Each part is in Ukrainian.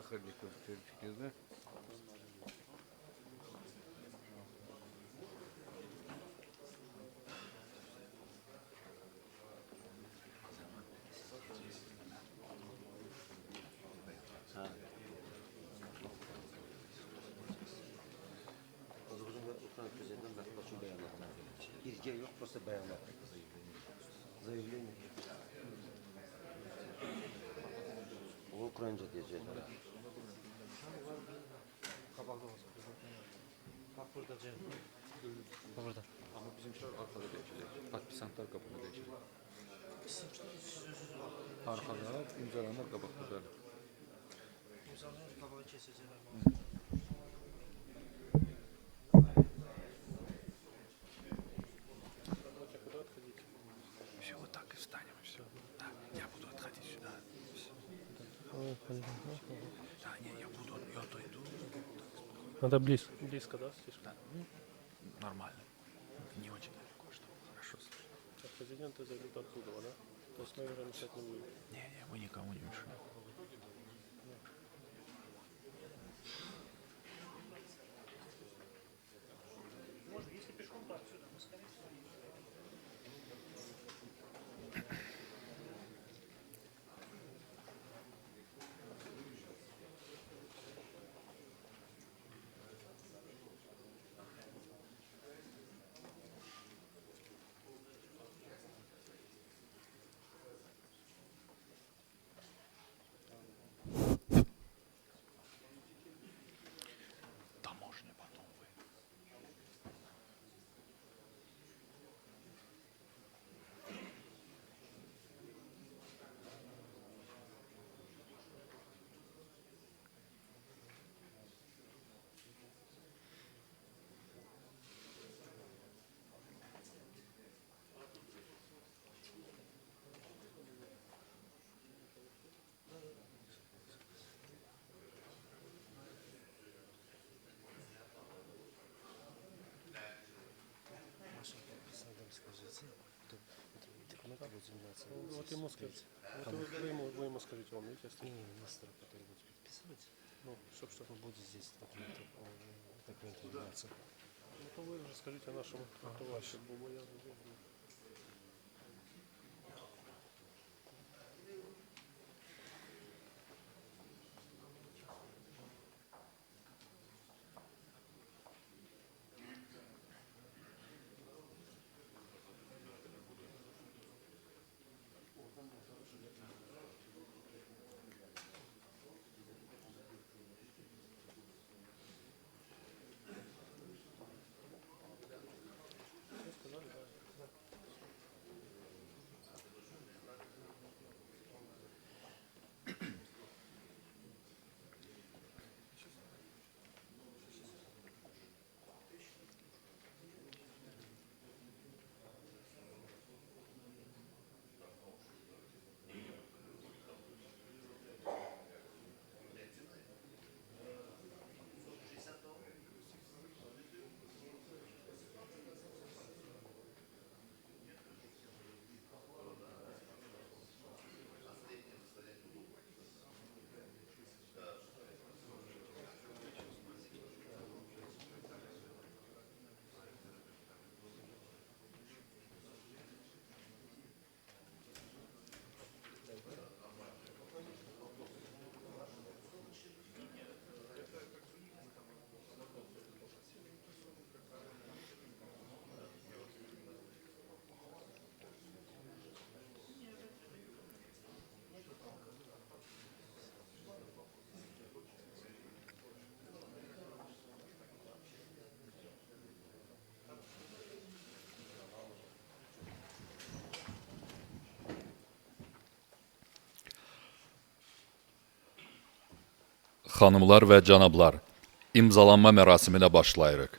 Сахарников Türkiye'de de. Azərbaycan və Ukrayna prezidentindən Məhbublaşın bəyanatlar kabaklı olacak. Bak burada Cem. Burada. Ama bizim bizimkiler arkada bekleyecek. Patpisantlar kapını bekleyecek. Arkada imzalanlar kabaklı böyle. İmzalanır kabağı keseceğim. Надо близ, близко, да, слишком? Да, ну, нормально. Не очень далеко, чтобы хорошо слышно. Сейчас президенты зайдут оттуда, да? То есть мы уже мешать не будем. Не, не, мы никому не мешаем. Будут заниматься. Вот ему скажите. Вот вы, вы ему, вы ему скажите, видите, если- Не, не, мастер, который будет подписывать, ну, чтоб что. он будет здесь документы, документы заниматься. Ну, то вы уже скажите нашему товарищу Бубоязу. Xanımlar və cənablar, imzalanma mərasiminə başlayırıq.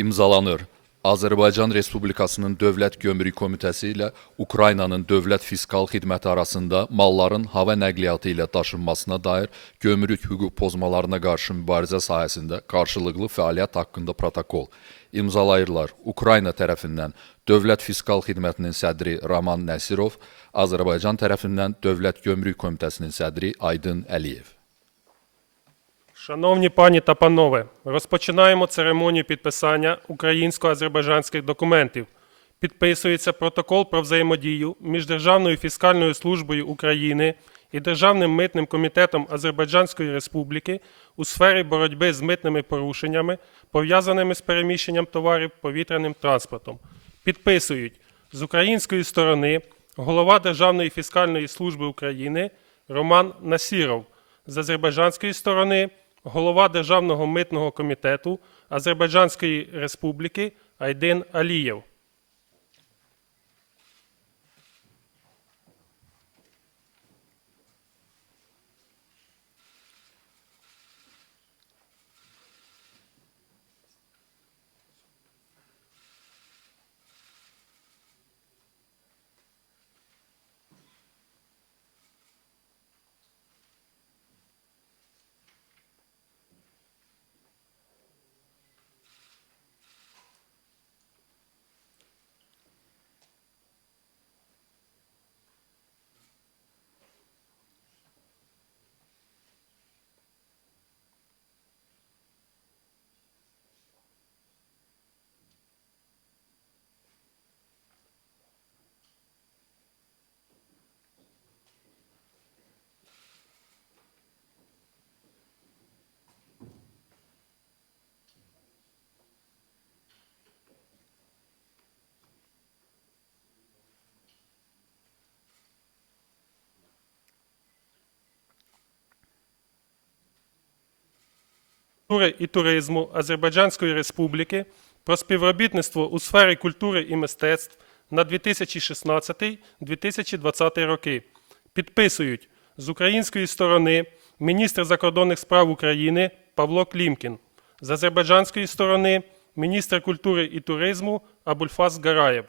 İmzalanır. Azərbaycan Respublikasının Dövlət Gömrük Komitəsi ilə Ukraynanın Dövlət Fiskal Xidməti arasında malların hava nəqliyyatı ilə daşınmasına dair gömrük hüquq pozmalarına qarşı mübarizə sahəsində qarşılıqlı fəaliyyət haqqında protokol imzalayırlar. Ukrayna tərəfindən Dövlət Fiskal Xidmətinin sədri Roman Nəsirov, Azərbaycan tərəfindən Dövlət Gömrük Komitəsinin sədri Aydın Əliyev. Шановні пані та панове, розпочинаємо церемонію підписання українсько-азербайджанських документів. Підписується протокол про взаємодію між Державною фіскальною службою України і Державним митним комітетом Азербайджанської Республіки у сфері боротьби з митними порушеннями, пов'язаними з переміщенням товарів повітряним транспортом. Підписують з української сторони голова Державної фіскальної служби України Роман Насіров, з азербайджанської сторони голова Державного митного комітету Азербайджанської Республіки Айдин Алієв. Культури і туризму Азербайджанської Республіки про співробітництво у сфері культури і мистецтв на 2016-2020 роки. Підписують з української сторони міністр закордонних справ України Павло Клімкін, з азербайджанської сторони міністр культури і туризму Абульфаз Гараєв.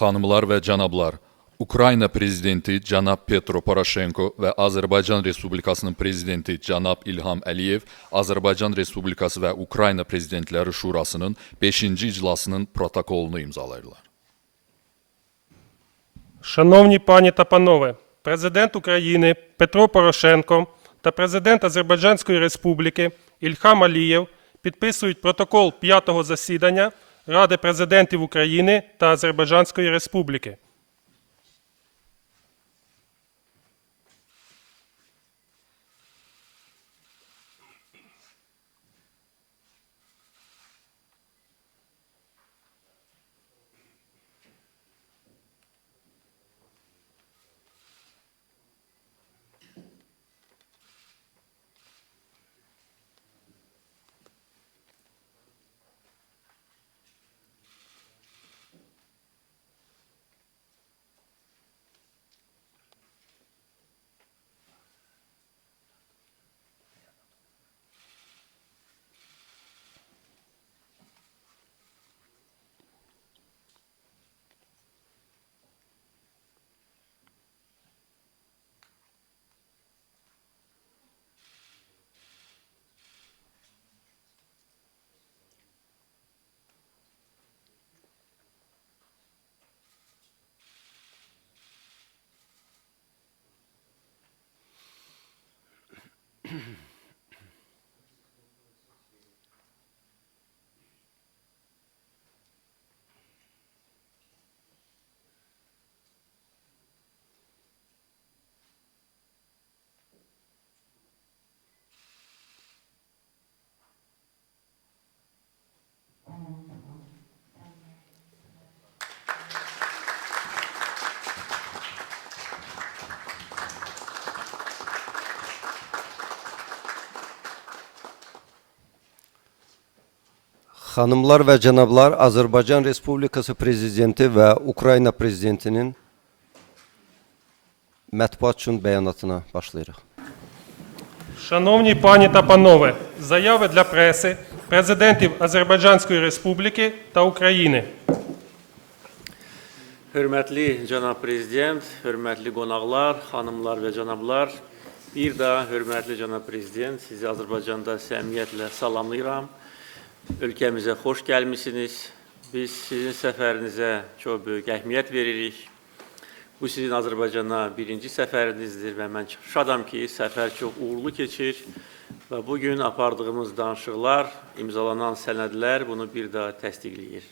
Xanımlar və cənablar, Ukrayna prezidenti cənab Petro Poroşenko və Azərbaycan Respublikasının prezidenti cənab İlham Əliyev Azərbaycan Respublikası və Ukrayna Prezidentləri Şurasının 5-ci iclasının protokolunu imzalayırlar. Шановні пані та панове, президент України Петро Порошенко та президент Азербайджанської Республіки Ільхам Алієв підписують протокол п'ятого засідання Ради президентів України та Азербайджанської Республіки. Mm-hmm. Hanımlar ve cenablar, Azerbaycan Respublikası Prezidenti ve Ukrayna Prezidentinin mətbuat üçün bəyanatına başlayırıq. Шановні пані та панове, заяви для преси президентів Азербайджанської Республіки та України. Hörmətli cənab prezident, hörmətli qonaqlar, xanımlar və cənablar, bir daha hörmətli cənab prezident, sizi Azərbaycanda səmimiyyətlə salamlayıram. Ölkəmizə xoş gəlmisiniz. Biz sizin səfərinizə çox böyük əhmiyyət veririk. Bu sizin Azərbaycana birinci səfərinizdir və mən şadam ki, səfər çox uğurlu keçir və bu gün apardığımız danışıqlar, imzalanan sənədlər bunu bir daha təsdiqləyir.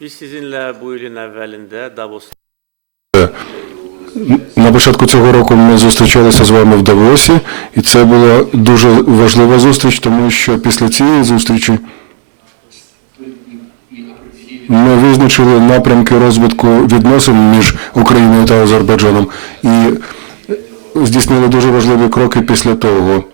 Biz sizinlə bu ilin əvvəlində Davosda На початку цього року ми зустрічалися з вами в Давосі, і це була дуже важлива зустріч, тому що після цієї зустрічі ми визначили напрямки розвитку відносин між Україною та Азербайджаном і здійснили дуже важливі кроки після того.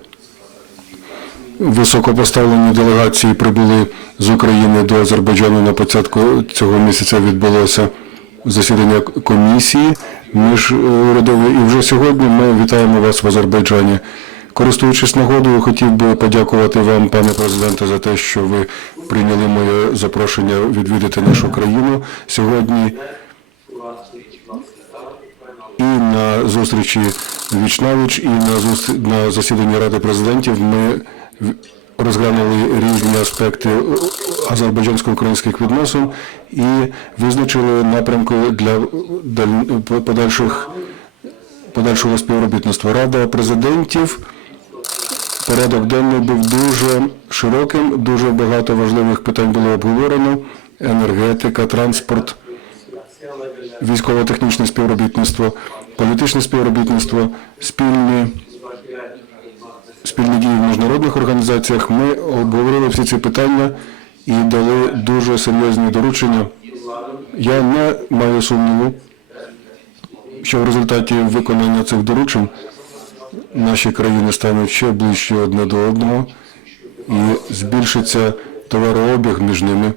Високопоставлені делегації прибули з України до Азербайджану на початку цього місяця відбулося засідання комісії міжурядової. І вже сьогодні ми вітаємо вас в Азербайджані. Користуючись нагодою, хотів би подякувати вам, пане президенте, за те, що ви прийняли моє запрошення відвідати нашу країну сьогодні. І на зустрічі віч-навіч, і на, зустр... на засіданні Ради президентів ми розглянули різні аспекти азербайджансько-українських відносин і визначили напрямки для подальших, подальшого співробітництва. Рада президентів порядок денний був дуже широким, дуже багато важливих питань було обговорено: енергетика, транспорт, військово-технічне співробітництво, політичне співробітництво, спільні, спільні дії в міжнародних організаціях. Ми обговорили всі ці питання і дали дуже серйозні доручення. Я не маю сумніву, що в результаті виконання цих доручень наші країни стануть ще ближче одне до одного і збільшиться товарообіг між ними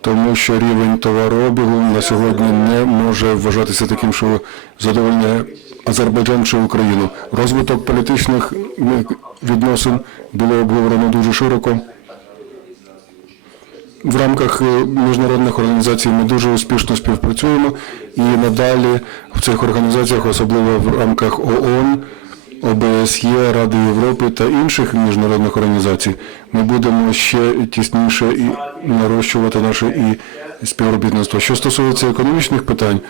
тому що рівень товарообігу на сьогодні не може вважатися таким, що задовольняє Азербайджан чи Україну. Розвиток політичних відносин було обговорено дуже широко. В рамках е, міжнародних організацій ми дуже успішно співпрацюємо і надалі в цих організаціях, особливо в рамках ООН, ОБСЄ, Ради Європи та інших міжнародних організацій, ми будемо ще тісніше і нарощувати наше і співробітництво. Що стосується економічних питань,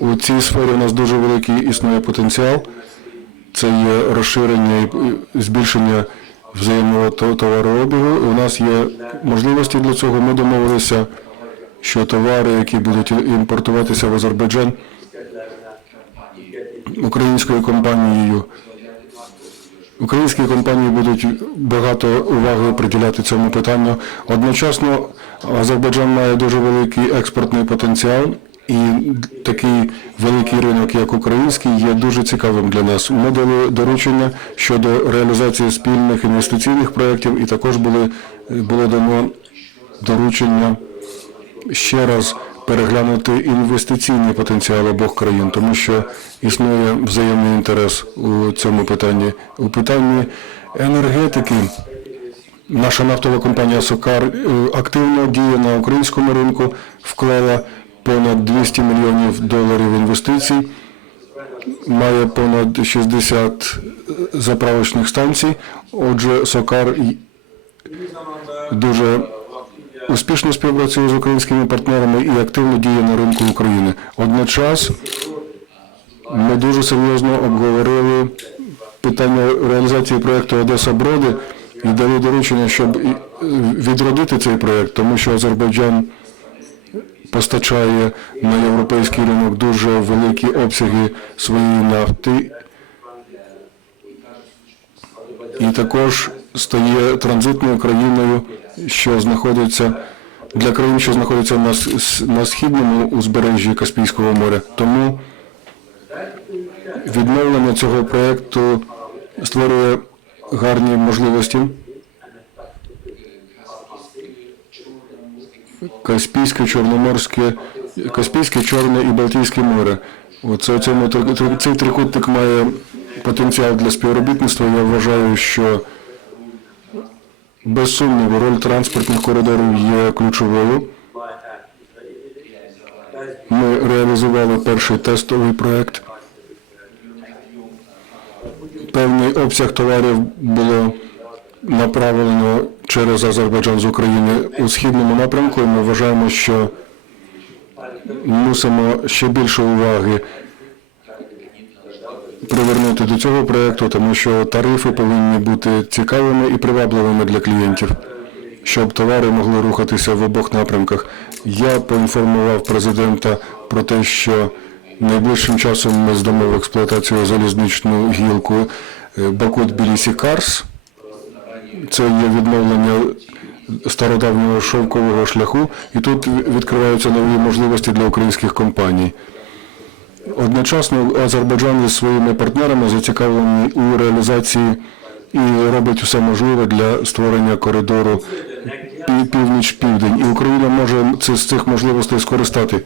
у цій сфері у нас дуже великий існує потенціал. Це є розширення і збільшення взаємного товарообігу. У нас є можливості для цього. Ми домовилися, що товари, які будуть імпортуватися в Азербайджан українською компанією, українські компанії будуть багато уваги приділяти цьому питанню. Одночасно Азербайджан має дуже великий експортний потенціал. І такий великий ринок, як український, є дуже цікавим для нас. Ми дали доручення щодо реалізації спільних інвестиційних проєктів, і також були, було дано доручення ще раз переглянути інвестиційний потенціал обох країн, тому що існує взаємний інтерес у цьому питанні. У питанні енергетики наша нафтова компанія Сокар е, активно діє на українському ринку, вклала понад 200 мільйонів доларів інвестицій, має понад 60 заправочних станцій. Отже, Сокар дуже успішно співпрацює з українськими партнерами і активно діє на ринку України. Одночас ми дуже серйозно обговорили питання реалізації проєкту Одеса Броди і дали доручення, щоб відродити цей проєкт, тому що Азербайджан постачає на європейський ринок дуже великі обсяги своєї нафти і також стає транзитною країною, що знаходиться для країн, що знаходяться на, на східному узбережжі Каспійського моря. Тому відновлення цього проєкту створює гарні можливості. Каспійське, Чорноморське, Каспійське, Чорне і Балтійське море. Оце, цьому, цей трикутник має потенціал для співробітництва. Я вважаю, що без сумніву роль транспортних коридорів є ключовою. Ми реалізували перший тестовий проект. Певний обсяг товарів було направлено через Азербайджан з України у східному напрямку. Ми вважаємо, що мусимо ще більше уваги привернути до цього проєкту, тому що тарифи повинні бути цікавими і привабливими для клієнтів, щоб товари могли рухатися в обох напрямках. Я поінформував президента про те, що найближчим часом ми здамо в експлуатацію залізничну гілку е, Баку-Тбілісі Карс. Це є відновлення стародавнього шовкового шляху, і тут відкриваються нові можливості для українських компаній. Одночасно Азербайджан зі своїми партнерами зацікавлений у реалізації і робить все можливе для створення коридору пів- північ-південь. І Україна може з цих можливостей скористати.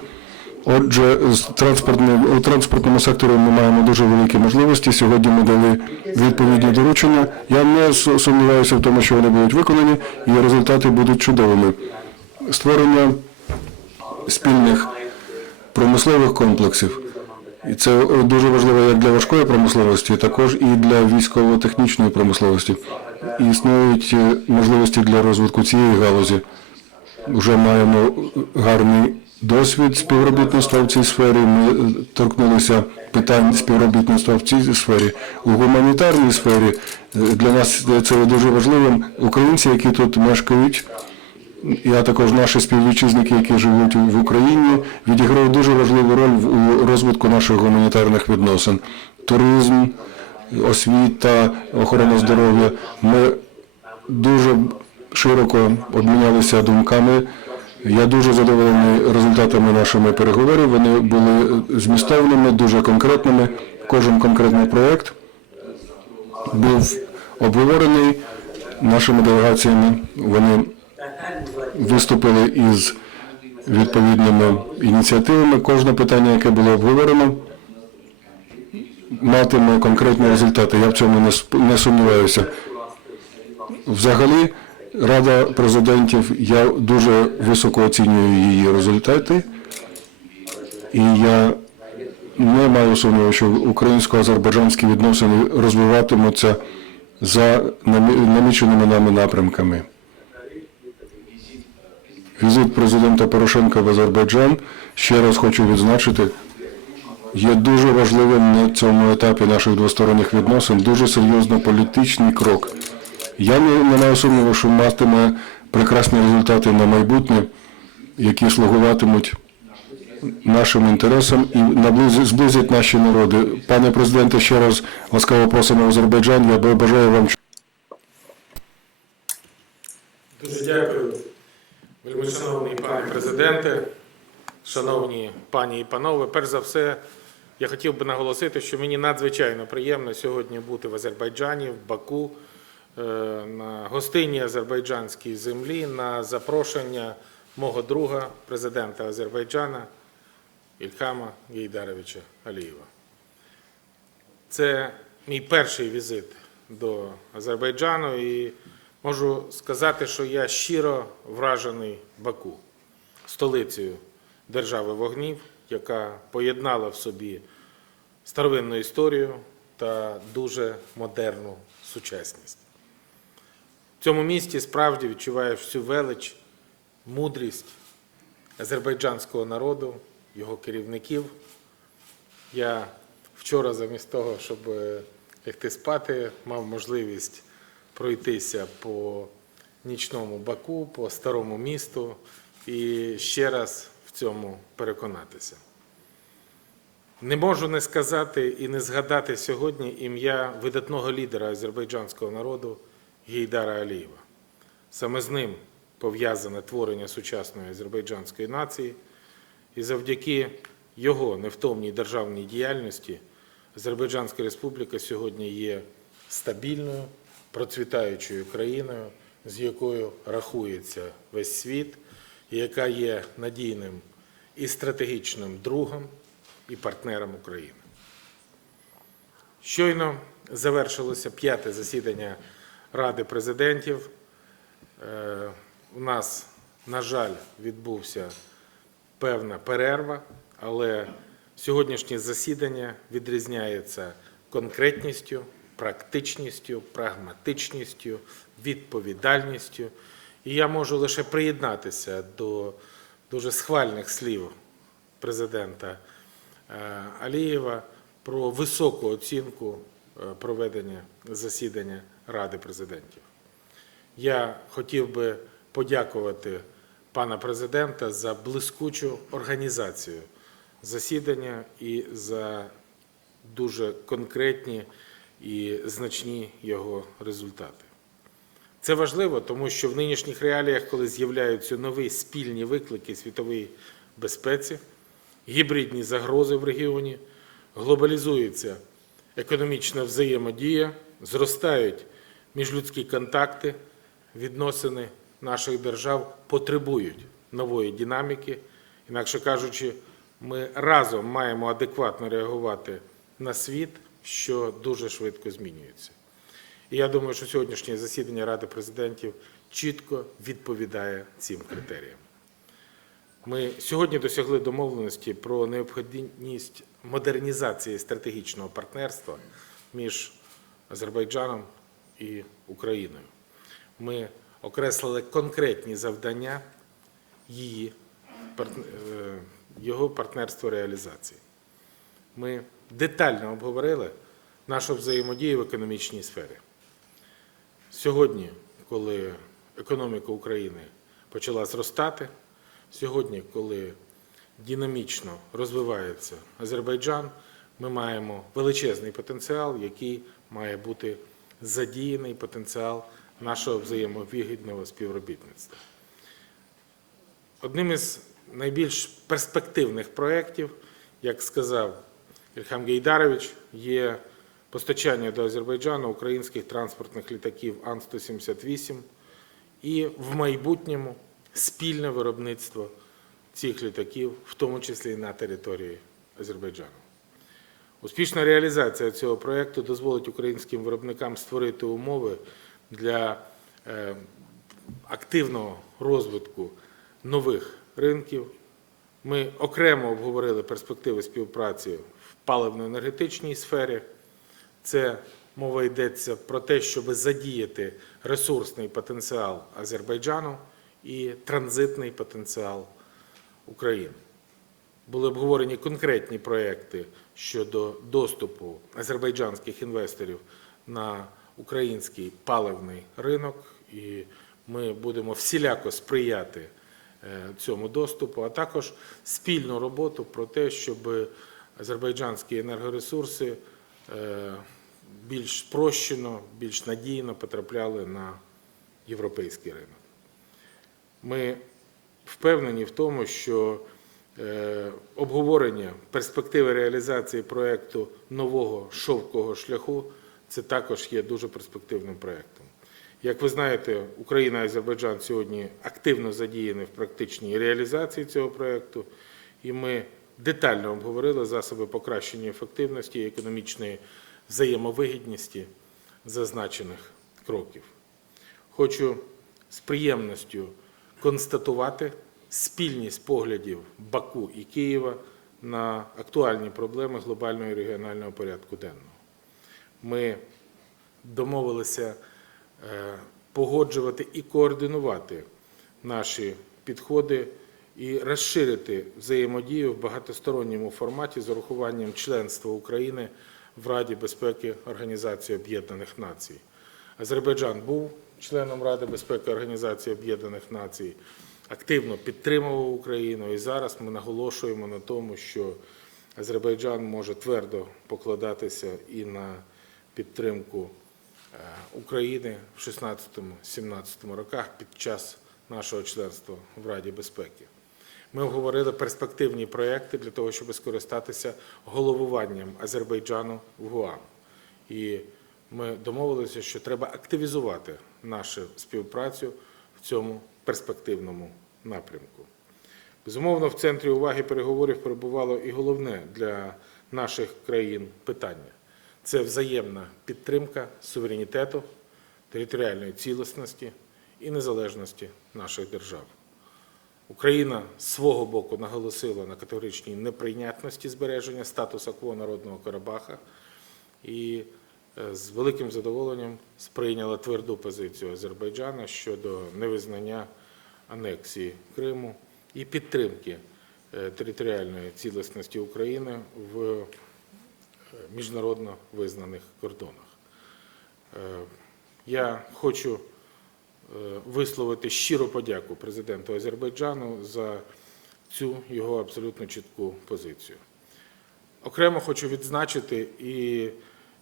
Отже, з транспортним, у транспортному секторі ми маємо дуже великі можливості. Сьогодні ми дали відповідні доручення. Я не сумніваюся в тому, що вони будуть виконані, і результати будуть чудовими. Створення спільних промислових комплексів. І це е, дуже важливо як для важкої промисловості, також і для військово-технічної промисловості. І Існують е, можливості для розвитку цієї галузі. Вже маємо гарний досвід співробітництва в цій сфері. Ми е, торкнулися питань співробітництва в цій сфері. У гуманітарній сфері е, для нас це дуже важливим. Українці, які тут мешкають, а також наші співвітчизники, які живуть в Україні, відіграють дуже важливу роль у розвитку наших гуманітарних відносин. Туризм, освіта, охорона здоров'я. Ми дуже широко обмінялися думками. Я дуже задоволений результатами нашими переговорів. Вони були змістовними, дуже конкретними. Кожен конкретний проєкт був обговорений нашими делегаціями. Вони виступили із відповідними ініціативами. Кожне питання, яке було обговорено, матиме конкретні результати. Я в цьому не сумніваюся. Взагалі, Рада президентів, я дуже високо оцінюю її результати, і я не маю сумніву, що українсько-азербайджанські відносини розвиватимуться за наміченими нами напрямками. Візит президента Порошенка в Азербайджан, ще раз хочу відзначити, є дуже важливим на цьому етапі наших двосторонніх відносин, дуже серйозно політичний крок. Я не, не маю сумніву, що матиме прекрасні результати на майбутнє, які слугуватимуть нашим інтересам і наблизить, зблизять наші народи. Пане президенте, ще раз ласкаво просимо Азербайджан. Я бажаю вам Дуже дякую, вельмишановний пане президенте, шановні пані і панове. Перш за все, я хотів би наголосити, що мені надзвичайно приємно сьогодні бути в Азербайджані, в Баку, на гостинній азербайджанській землі на запрошення мого друга, президента Азербайджана Ільхама Гейдаровича Алієва. Це мій перший візит до Азербайджану і можу сказати, що я щиро вражений Баку, столицею держави вогнів, яка поєднала в собі старовинну історію та дуже модерну сучасність. В цьому місті справді відчуваєш всю велич, мудрість азербайджанського народу, його керівників. Я вчора замість того, щоб е, лягти спати, мав можливість пройтися по нічному Баку, по старому місту і ще раз в цьому переконатися. Не можу не сказати і не згадати сьогодні ім'я видатного лідера азербайджанського народу Гейдара Алієва. Саме з ним пов'язане творення сучасної азербайджанської нації, і завдяки його невтомній державній діяльності Азербайджанська Республіка сьогодні є стабільною, процвітаючою країною, з якою рахується весь світ, яка є надійним і стратегічним другом і партнером України. Щойно завершилося п'яте засідання Ради президентів. Е, У нас, на жаль, відбувся певна перерва, але сьогоднішнє засідання відрізняється конкретністю, практичністю, прагматичністю, відповідальністю. І я можу лише приєднатися до дуже схвальних слів президента е, Алієва про високу оцінку е, проведення засідання Ради президентів. Я хотів би подякувати пана президента за блискучу організацію засідання і за дуже конкретні і значні його результати. Це важливо, тому що в нинішніх реаліях, коли з'являються нові спільні виклики світовій безпеці, гібридні загрози в регіоні, глобалізується економічна взаємодія, зростають міжлюдські контакти, відносини наших держав потребують нової динаміки. Інакше кажучи, ми разом маємо адекватно реагувати на світ, що дуже швидко змінюється. І я думаю, що сьогоднішнє засідання Ради президентів чітко відповідає цим критеріям. Ми сьогодні досягли домовленості про необхідність модернізації стратегічного партнерства між Азербайджаном і Україною. Ми окреслили конкретні завдання її, е, його партнерства реалізації. Ми детально обговорили нашу взаємодію в економічній сфері. Сьогодні, коли економіка України почала зростати, сьогодні, коли динамічно розвивається Азербайджан, ми маємо величезний потенціал, який має бути задіяний потенціал нашого взаємовигідного співробітництва. Одним із найбільш перспективних проєктів, як сказав Ільхам Гейдарович, є постачання до Азербайджану українських транспортних літаків Ан-178 і в майбутньому спільне виробництво цих літаків, в тому числі і на території Азербайджану. Успішна реалізація цього проєкту дозволить українським виробникам створити умови для е, активного розвитку нових ринків. Ми окремо обговорили перспективи співпраці в паливно-енергетичній сфері. Це мова йдеться про те, щоб задіяти ресурсний потенціал Азербайджану і транзитний потенціал України. Були обговорені конкретні проекти щодо доступу азербайджанських інвесторів на український паливний ринок, і ми будемо всіляко сприяти е, цьому доступу, а також спільну роботу про те, щоб азербайджанські енергоресурси е, більш спрощено, більш надійно потрапляли на європейський ринок. Ми впевнені в тому, що обговорення перспективи реалізації проєкту нового шовкового шляху це також є дуже перспективним проєктом. Як ви знаєте, Україна і Азербайджан сьогодні активно задіяні в практичній реалізації цього проєкту, і ми детально обговорили засоби покращення ефективності і економічної взаємовигідності зазначених кроків. Хочу з приємністю констатувати спільність поглядів Баку і Києва на актуальні проблеми глобального і регіонального порядку денного. Ми домовилися е, погоджувати і координувати наші підходи і розширити взаємодію в багатосторонньому форматі з урахуванням членства України в Раді безпеки Організації Об'єднаних Націй. Азербайджан був членом Ради безпеки Організації Об'єднаних Націй, активно підтримував Україну, і зараз ми наголошуємо на тому, що Азербайджан може твердо покладатися і на підтримку е, України в 16-17 роках під час нашого членства в Раді безпеки. Ми обговорили перспективні проекти для того, щоб скористатися головуванням Азербайджану в ГУАМ. І ми домовилися, що треба активізувати нашу співпрацю в цьому перспективному напрямку. Безумовно, в центрі уваги переговорів перебувало і головне для наших країн питання це взаємна підтримка суверенітету, територіальної цілісності і незалежності наших держав. Україна з свого боку наголосила на категоричній неприйнятності збереження статусу кво Народного Карабаха і е, з великим задоволенням сприйняла тверду позицію Азербайджана щодо невизнання анексії Криму і підтримки е, територіальної цілісності України в е, міжнародно визнаних кордонах. Е, Я хочу висловити щиру подяку президенту Азербайджану за цю його абсолютно чітку позицію. Окремо хочу відзначити і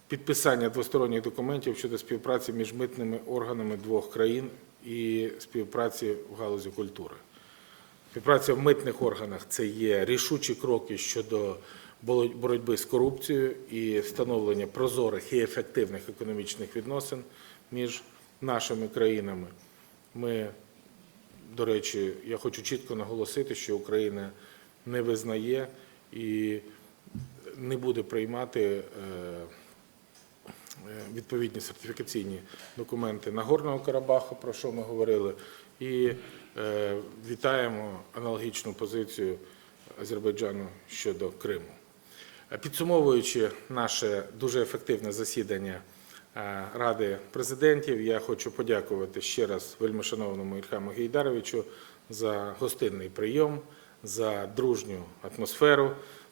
підписання двосторонніх документів щодо співпраці між митними органами двох країн і співпраці в галузі культури. Співпраця в митних органах це є рішучі кроки щодо боротьби з корупцією і встановлення прозорих і ефективних економічних відносин між нашими країнами. Ми, до речі, я хочу чітко наголосити, що Україна не визнає і не буде приймати е, відповідні сертифікаційні документи Нагорного Карабаху, про що ми говорили, і е, вітаємо аналогічну позицію Азербайджану щодо Криму. Е, Підсумовуючи наше дуже ефективне засідання е, Ради президентів, я хочу подякувати ще раз вельмишановному Ільхаму Гейдаровичу за гостинний прийом, за дружню атмосферу,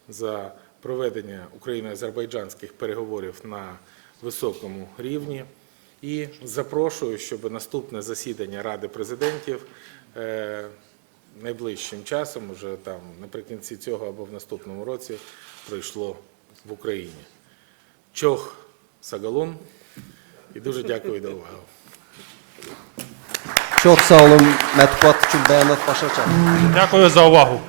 за проведення україно-азербайджанських переговорів на високому рівні. І запрошую, щоб наступне засідання Ради президентів е, найближчим часом, уже там наприкінці цього або в наступному році, пройшло в Україні. Чох Сагалун. І дуже дякую за увагу. Çok sağ olun Mətbuat üçün bəyanat başa çatdı. Дякую за увагу.